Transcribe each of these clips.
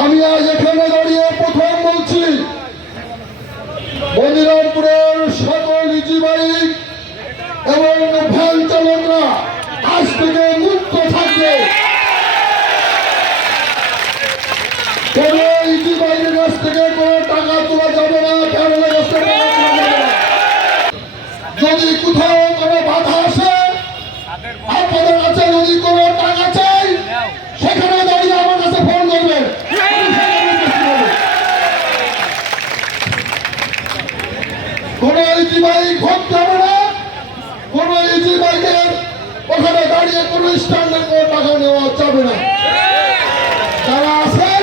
আমি আজ এখানে দাঁড়িয়ে প্রথম বলছি মনিরামপুরের সকল ইজি বাইক এবং ভ্যান চালকরা আজ থেকে মুক্ত থাকবে। টাকা তোলা যাবে না। যদি কোথাও কোনো বাধা আসে আপনাদের কাছে যদি কোনো টাকা চাই সেখানে দাঁড়িয়ে আমার কাছে ফোন করবেন আমি সেখানে উপস্থিত হব। কোনো ইজি বাইক হোক যাবে না কোনো ইজি বাইকের ওখানে দাঁড়িয়ে কোনো স্ট্যান্ডের কোনো টাকা নেওয়া যাবে না যারা আছেন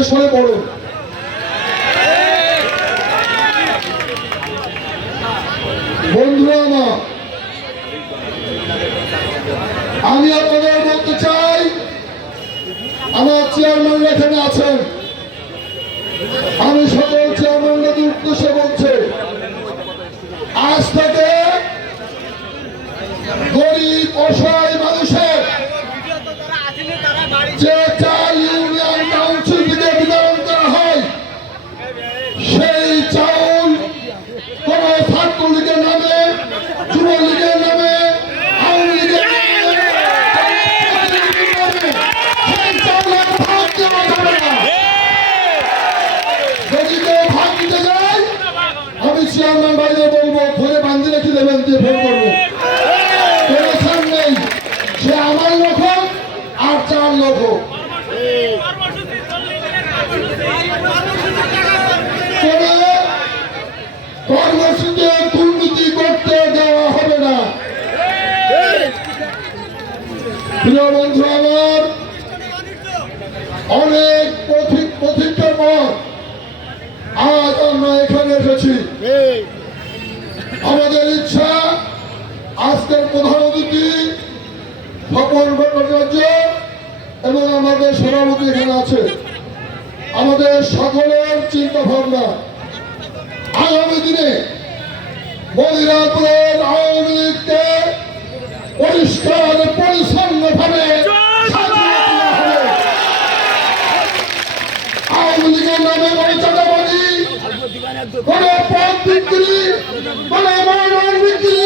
আজকের থেকে সরে পড়ুন বন্ধুরা আমার আমি আপনাদের বলতে চাই আমার চেয়ারম্যান এখানে আছেন আমি সকল চেয়ারম্যানদের উদ্দেশ্যে বলছি আজ থেকে গরিব অসহায় মানুষের যে চাল ইউনিয়ন কাউন্সিল থেকে বিতরণ করা হয় সেই চাউল কোন ছাত্রলীগের নামে যুবলীগের নামে আওয়ামী লীগের নামে সেই চাউলের ভাগ দেওয়া যাবে না যদি কেউ ভাগ দিতে যায় আমি চেয়ারম্যান বাইরে বলব ফোনে বান্ধি রেখে দেবেন দিয়ে ফোন করব কোনো ছাড় নেই সে আমার লোক হোক আর চার লোক হোক কোনো কর্মসূচিতে দুর্নীতি করতে দেওয়া হবে না। প্রিয় বন্ধু, আমার অনেক প্রতীক্ষার পর আজ আমরা এখানে এসেছি। আমাদের ইচ্ছা, আজকের প্রধান অতিথি স্বপন ভট্টাচার্য এবং আমাদের সভাপতি এখানে আছে আমাদের সকলের চিন্তা ভাবনা আগামী দিনে মদিরাপুরের আওয়ামী লীগকে পরিষ্কার পরিচ্ছন্ন ভাবে আওয়ামী লীগের নামে কোনো চাঁদাবাজি কোন পথ বিক্রি বিক্রি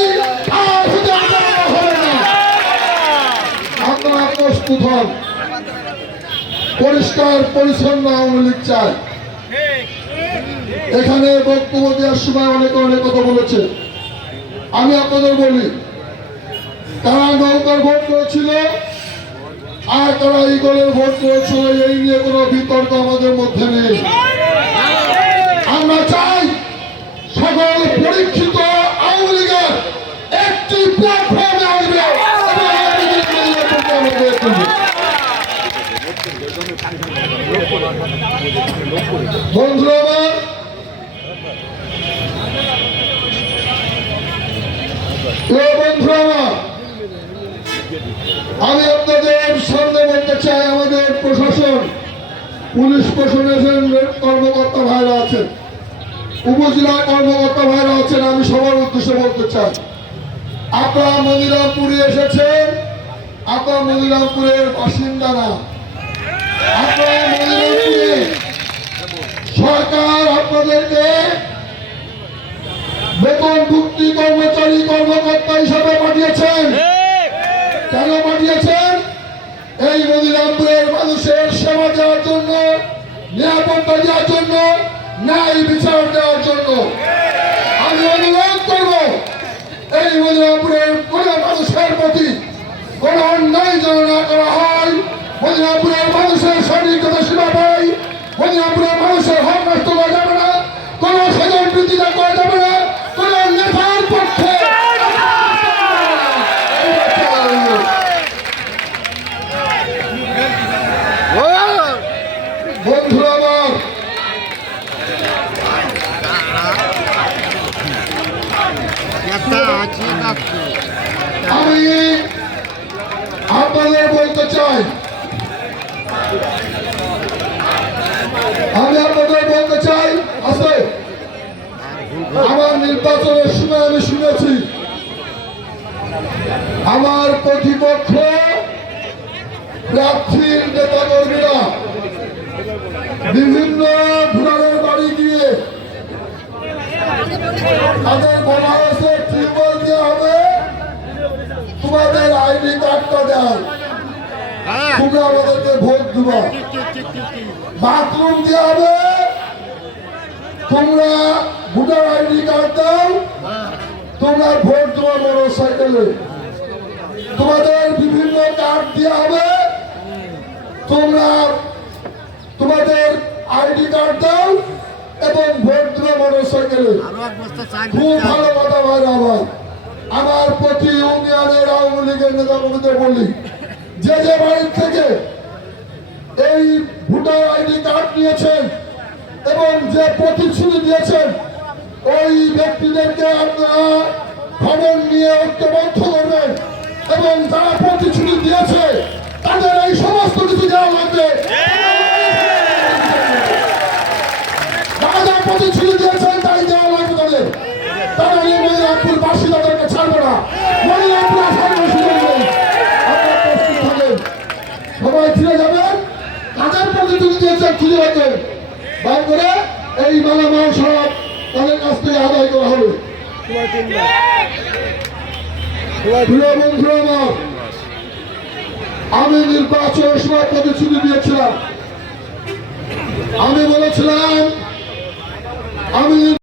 আপনারা প্রস্তুত হন। পরিষ্কার, পরিচ্ছন্ন আওয়ামী লীগ চায় এখানে বক্তব্য দেওয়ার সময় অনেকে অনেক কথা বলেছে আমি আপনাদের বলি, তারা নৌকার ভোট করেছিল, আর তারা ইগলের ভোট করেছিল, এই নিয়ে কোনো বিতর্ক আমাদের মধ্যে নেই আমরা চাই সকল পরীক্ষিত আওয়ামী লীগের একটি প্ল্যাটফর্মে আসবে। বন্ধুরা আমার প্রিয় বন্ধুরা আমার আমি আপনাদের সামনে বলতে চাই, আমাদের প্রশাসন, পুলিশ প্রশাসনের কর্মকর্তা ভাইরা আছেন, উপজেলা কর্মকর্তা ভাইরা আছেন, আমি সবার উদ্দেশ্যে বলতে চাই। আপনারা মনিরামপুরে এসেছেন, আপনারা মনিরামপুরের বাসিন্দা না। মনিরামপুরে সরকার আপনাদেরকে বেতন ভুক্তি কর্মচারী কর্মকর্তা হিসাবে পাঠিয়েছেন। কেন পাঠিয়েছেন? এই মদিরামপুরের মানুষের সেবা দেওয়ার জন্য, নিরাপত্তা দেওয়ার জন্য, ন্যায় বিচার দেওয়ার জন্য। আমি অনুরোধ করব, এই মদিরামপুরের কোন মানুষের প্রতি কোন অন্যায় যেন না করা হয়। মদিরামপুরের মানুষের স্বাধীনতা সেবা পাই। মদিরামপুরের কোন স্বজন প্রীতিটা করা যাবে না। কোন নেতার পক্ষে। আমি আপনাদের বলতে চাই আমি আছে। আমার নির্বাচনের সময় আমি শুনেছি, আমার প্রতিপক্ষ প্রার্থীর নেতা কর্মীরা বিভিন্ন ভুটানের বাড়ি গিয়ে তাদের বলা হয়েছে টিউবওয়েল দেওয়া হবে। তোমাদের আইডি কার্ডটা দাও তোমরা আমাদেরকে ভোট দিবা। বাথরুম দেওয়া হবে। তোমরা ভোটার আইডি কার্ড দাও। তোমরা ভোট দেওয়া মোটর সাইকেলে তোমাদের বিভিন্ন কার্ড দেওয়া হবে। তোমরা তোমাদের আইডি কার্ড দাও এবং ভোট দেওয়া মোটর সাইকেলে খুব ভালো কথা ভাই আমার। আমার প্রতি ইউনিয়নের আওয়ামী লীগের নেতা বলি যে যে বাড়ির থেকে এই ভোটার আইডি কার্ড নিয়েছেন এবং যে প্রতিশ্রুতি দিয়েছেন, ওই ব্যক্তিদেরকে আপনারা খবর নিয়ে ঐক্যবদ্ধ করবেন এবং যারা প্রতিশ্রুতি দিয়েছে, তাদের এই সমস্ত কিছু দেওয়া লাগবে। তারা না। ফিরে যাবেন। তাদের প্রতিশ্রুতি দিয়েছেন বার করে এই মালামাল সব তাদের কাছ থেকে আদায় করা হবে। আমি নির্বাচনের সময় প্রতিশ্রুতি দিয়েছিলাম। আমি বলেছিলাম আমি